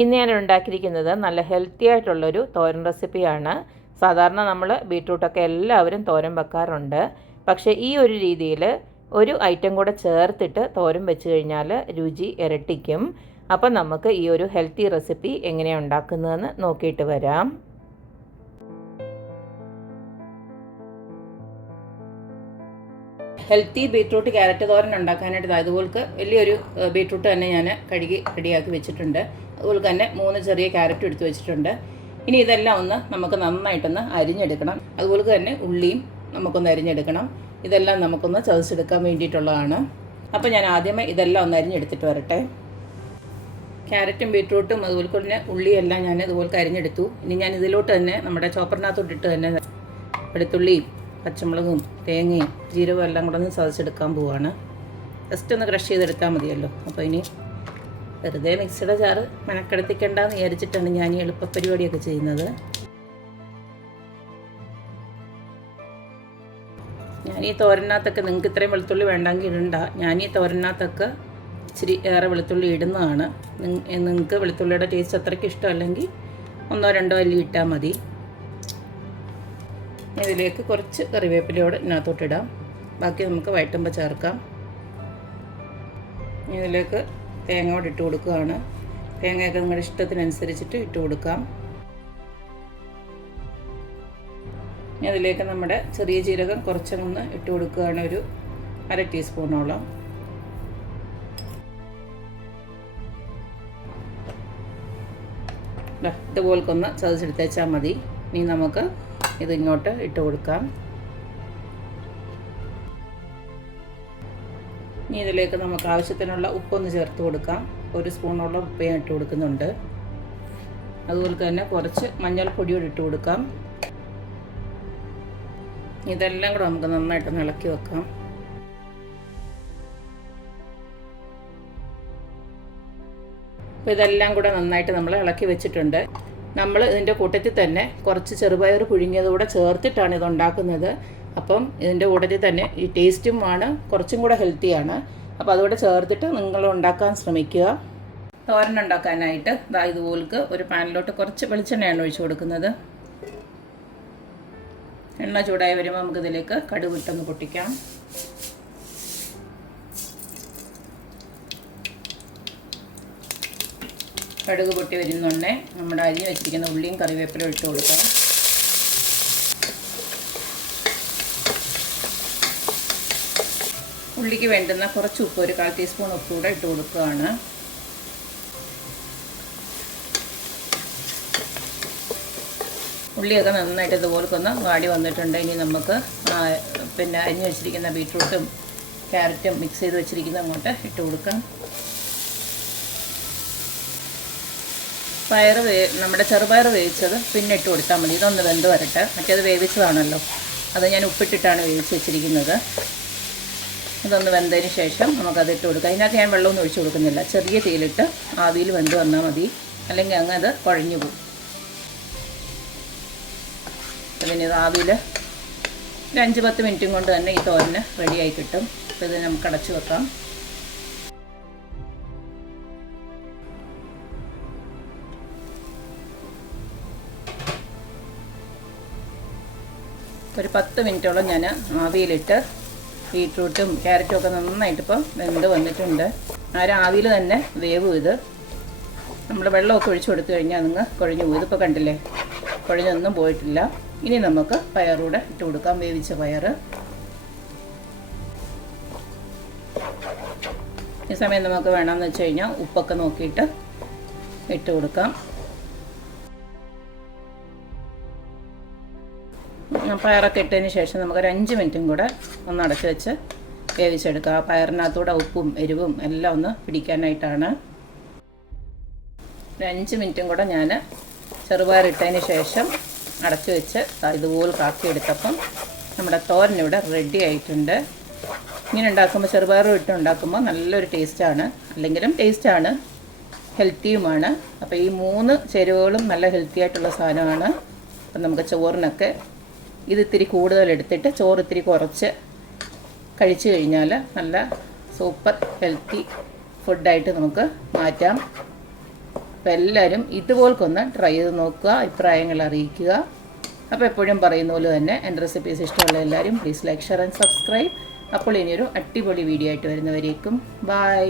ഇന്ന് ഞാൻ ഉണ്ടാക്കിയിരിക്കുന്നത് നല്ല ഹെൽത്തി ആയിട്ടുള്ളൊരു തോരൻ റെസിപ്പിയാണ്. സാധാരണ നമ്മൾ ബീട്രൂട്ടൊക്കെ എല്ലാവരും തോരൻ വെക്കാറുണ്ട്. പക്ഷേ ഈ ഒരു രീതിയിൽ ഒരു ഐറ്റം കൂടെ ചേർത്തിട്ട് തോരൻ വെച്ച് കഴിഞ്ഞാൽ രുചി ഇരട്ടിക്കും. അപ്പം നമുക്ക് ഈ ഒരു ഹെൽത്തി റെസിപ്പി എങ്ങനെയാണ് ഉണ്ടാക്കുന്നതെന്ന് നോക്കിയിട്ട് വരാം. ഹെൽത്തി ബീട്രൂട്ട് ക്യാരറ്റ് തോരൻ ഉണ്ടാക്കാനായിട്ട് അതുപോലെ വലിയൊരു ബീട്രൂട്ട് തന്നെ ഞാൻ കഴുകി റെഡിയാക്കി വെച്ചിട്ടുണ്ട്. അതുപോലെ തന്നെ 3 ചെറിയ ക്യാരറ്റ് എടുത്ത് വെച്ചിട്ടുണ്ട്. ഇനി ഇതെല്ലാം നമുക്ക് നന്നായിട്ടൊന്ന് അരിഞ്ഞെടുക്കണം. അതുപോലെ തന്നെ ഉള്ളിയും നമുക്കൊന്ന് അരിഞ്ഞെടുക്കണം. ഇതെല്ലാം നമുക്കൊന്ന് ചതച്ചെടുക്കാൻ വേണ്ടിയിട്ടുള്ളതാണ്. അപ്പോൾ ഞാൻ ആദ്യമേ ഇതെല്ലാം ഒന്ന് അരിഞ്ഞെടുത്തിട്ട് വരട്ടെ. ക്യാരറ്റും ബീട്രൂട്ടും അതുപോലെ തന്നെ ഉള്ളിയെല്ലാം ഞാൻ ഇതുപോലെ അരിഞ്ഞെടുത്തു. ഇനി ഞാൻ ഇതിലോട്ട് തന്നെ നമ്മുടെ ചോപ്പറിനകത്തോട്ടിട്ട് തന്നെ വെളുത്തുള്ളിയും പച്ചമുളകും തേങ്ങയും ജീരകവും എല്ലാം കൂടെ ഒന്ന് ചതച്ചെടുക്കാൻ പോവാണ്. ജസ്റ്റ് ഒന്ന് ക്രഷ് ചെയ്തെടുത്താൽ മതിയല്ലോ. അപ്പോൾ ഇനി വെറുതെ മിക്സിയുടെ ജാറ് മെനക്കെടുത്തിക്കണ്ടെന്ന് വിചാരിച്ചിട്ടാണ് ഞാൻ ഈ എളുപ്പ പരിപാടിയൊക്കെ ചെയ്യുന്നത്. ഞാൻ ഈ തോരനകത്തൊക്കെ നിങ്ങൾക്ക് ഇത്രയും വെളുത്തുള്ളി വേണ്ടെങ്കിൽ ഇടണ്ട. ഞാൻ ഈ തോരനകത്തൊക്കെ ഇച്ചിരി ഏറെ വെളുത്തുള്ളി ഇടുന്നതാണ്. നിങ്ങൾക്ക് വെളുത്തുള്ളിയുടെ ടേസ്റ്റ് അത്രയ്ക്ക് ഇഷ്ടമല്ലെങ്കിൽ 1-2 അല്ലി ഇട്ടാൽ മതി. ഇതിലേക്ക് കുറച്ച് കറിവേപ്പിലയോട് ഇതിനകത്തോട്ടിടാം. ബാക്കി നമുക്ക് വഴറ്റുമ്പോൾ ചേർക്കാം. ഇതിലേക്ക് തേങ്ങ കൂടെ ഇട്ട് കൊടുക്കുകയാണ്. തേങ്ങയൊക്കെ നിങ്ങളുടെ ഇഷ്ടത്തിനനുസരിച്ചിട്ട് ഇട്ട് കൊടുക്കാം. ഇതിലേക്ക് നമ്മുടെ ചെറിയ ജീരകം കുറച്ചൊന്ന് ഇട്ട് കൊടുക്കുകയാണ്, ഒരു 1/2 ടീസ്പൂണോളം. ഇതുപോലൊന്ന് ചതച്ചെടുത്തേച്ചാൽ മതി. ഇനി നമുക്ക് ഇതിങ്ങോട്ട് ഇട്ട് കൊടുക്കാം. ഇനി ഇതിലേക്ക് നമുക്ക് ആവശ്യത്തിനുള്ള ഉപ്പൊന്ന് ചേർത്ത് കൊടുക്കാം. 1 സ്പൂണോളം ഉപ്പ് ഞാൻ ഇട്ട് കൊടുക്കുന്നുണ്ട്. അതുപോലെ തന്നെ കുറച്ച് മഞ്ഞൾപ്പൊടിയോട് ഇട്ട് കൊടുക്കാം. ഇതെല്ലാം കൂടെ നമുക്ക് നന്നായിട്ടൊന്ന് ഇളക്കി വെക്കാം. അപ്പോൾ ഇതെല്ലാം കൂടെ നന്നായിട്ട് നമ്മൾ ഇളക്കി വെച്ചിട്ടുണ്ട്. നമ്മൾ ഇതിൻ്റെ കൂട്ടത്തിൽ തന്നെ കുറച്ച് ചെറുപയർ പുഴുങ്ങിയതുകൂടെ ചേർത്തിട്ടാണ് ഇത് ഉണ്ടാക്കുന്നത്. അപ്പം ഇതിൻ്റെ കൂട്ടത്തിൽ തന്നെ ഈ ടേസ്റ്റുമാണ്, കുറച്ചും കൂടെ ഹെൽത്തിയാണ്. അപ്പോൾ അതുകൂടെ ചേർത്തിട്ട് നിങ്ങൾ ഉണ്ടാക്കാൻ ശ്രമിക്കുക. തോരൻ ഉണ്ടാക്കാനായിട്ട് ഇതുപോലേക്ക് ഒരു പാനിലോട്ട് കുറച്ച് വെളിച്ചെണ്ണയാണ് ഒഴിച്ച് കൊടുക്കുന്നത്. എണ്ണ ചൂടായി വരുമ്പോൾ നമുക്കിതിലേക്ക് കടുക് ഇട്ടൊന്ന് പൊട്ടിക്കാം. കടുക് പൊട്ടി വരുന്നുണ്ടേ നമ്മുടെ അരിഞ്ഞ് വെച്ചിരിക്കുന്ന ഉള്ളിയും കറിവേപ്പിലയും ഇട്ട് കൊടുക്കാം. ഉള്ളിക്ക് വേണ്ടുന്ന കുറച്ച് ഉപ്പ്, ഒരു 1/4 ടീസ്പൂൺ ഉപ്പ് കൂടെ ഇട്ട് കൊടുക്കുകയാണ്. ഉള്ളിയൊക്കെ നന്നായിട്ട് ഇതുപോലൊന്ന് വാടി വന്നിട്ടുണ്ട്. ഇനി നമുക്ക് അരിഞ്ഞ് വെച്ചിരിക്കുന്ന ബീട്രൂട്ടും ക്യാരറ്റും മിക്സ് ചെയ്ത് വെച്ചിരിക്കുന്ന അങ്ങോട്ട് ഇട്ട് കൊടുക്കാം. നമ്മുടെ ചെറുപയർ വേവിച്ചത് പിന്നെ ഇട്ട് കൊടുത്താൽ മതി. ഇതൊന്ന് വെന്ത് വരട്ടെ. മറ്റേത് വേവിച്ചതാണല്ലോ, അത് ഞാൻ ഉപ്പിട്ടിട്ടാണ് വേവിച്ച് വെച്ചിരിക്കുന്നത്. ഇതൊന്ന് വെന്തതിന് ശേഷം നമുക്കത് ഇട്ട് കൊടുക്കാം. അതിനകത്ത് ഞാൻ വെള്ളമൊന്നും ഒഴിച്ച് കൊടുക്കുന്നില്ല. ചെറിയ തീയിലിട്ട് ആവിയിൽ വെന്ത് വന്നാൽ മതി, അല്ലെങ്കിൽ അങ്ങ് അത് കുഴഞ്ഞു പോകും. പിന്നെ ഇത് ആവിയിൽ ഒരു 5-10 മിനിറ്റും കൊണ്ട് തന്നെ ഈ തോരന് റെഡിയായി കിട്ടും. അപ്പോൾ ഇത് നമുക്ക് അടച്ച് വെക്കാം. ഒരു 10 മിനിറ്റോളം ഞാൻ ആവിയിലിട്ട് ബീട്രൂട്ടും ക്യാരറ്റും ഒക്കെ നന്നായിട്ടിപ്പോൾ വെന്ത് വന്നിട്ടുണ്ട്. ആവിയിൽ തന്നെ വേവും ഇത്. നമ്മൾ വെള്ളമൊക്കെ ഒഴിച്ച് കൊടുത്തു കഴിഞ്ഞാൽ നിങ്ങൾ കുഴഞ്ഞു പോകും. ഇതിപ്പോൾ കണ്ടില്ലേ, കുഴഞ്ഞൊന്നും പോയിട്ടില്ല. ഇനി നമുക്ക് പയറൂടെ ഇട്ട് കൊടുക്കാം, വേവിച്ച പയർ. ഈ സമയം നമുക്ക് വേണമെന്ന് വെച്ച് കഴിഞ്ഞാൽ ഉപ്പൊക്കെ നോക്കിയിട്ട് ഇട്ട് കൊടുക്കാം. പയറൊക്കെ ഇട്ടതിന് ശേഷം നമുക്കൊരു 5 മിനിറ്റും കൂടെ ഒന്ന് അടച്ച് വെച്ച് വേവിച്ചെടുക്കുക. ആ പയറിനകത്തൂടെ ഉപ്പും എരിവും എല്ലാം ഒന്ന് പിടിക്കാനായിട്ടാണ്. ഒരു 5 മിനിറ്റും കൂടെ ഞാൻ ചെറുപയർ ഇട്ടതിന് ശേഷം അടച്ച് വെച്ച് ഇതുപോലെ കാക്കിയെടുത്തപ്പം നമ്മുടെ തോരൻ ഇവിടെ റെഡി ആയിട്ടുണ്ട്. ഇങ്ങനെ ഉണ്ടാക്കുമ്പോൾ ചെറുപയറും ഇട്ട് ഉണ്ടാക്കുമ്പോൾ നല്ലൊരു ടേസ്റ്റാണ്, അല്ലെങ്കിലും ടേസ്റ്റാണ്, ഹെൽത്തിയുമാണ്. അപ്പോൾ ഈ 3 ചേരുവകളും നല്ല ഹെൽത്തി ആയിട്ടുള്ള സാധനമാണ്. അപ്പം നമുക്ക് ചോറിനൊക്കെ ഇത് ഇത്തിരി കൂടുതൽ എടുത്തിട്ട് ചോറ് ഇത്തിരി കുറച്ച് കഴിച്ചു കഴിഞ്ഞാൽ നല്ല സൂപ്പർ ഹെൽത്തി ഫുഡായിട്ട് നമുക്ക് മാറ്റാം. അപ്പോൾ എല്ലാവരും ഇതുപോൽക്കൊന്ന് ട്രൈ ചെയ്ത് നോക്കുക, അഭിപ്രായങ്ങൾ അറിയിക്കുക. അപ്പോൾ എപ്പോഴും പറയുന്ന പോലെ തന്നെ എൻ്റെ റെസിപ്പീസ് ഇഷ്ടമുള്ള എല്ലാവരും please like, share and subscribe. അപ്പോൾ ഇനിയൊരു അടിപൊളി വീഡിയോ ആയിട്ട് വരുന്നവരേക്കും ബൈ.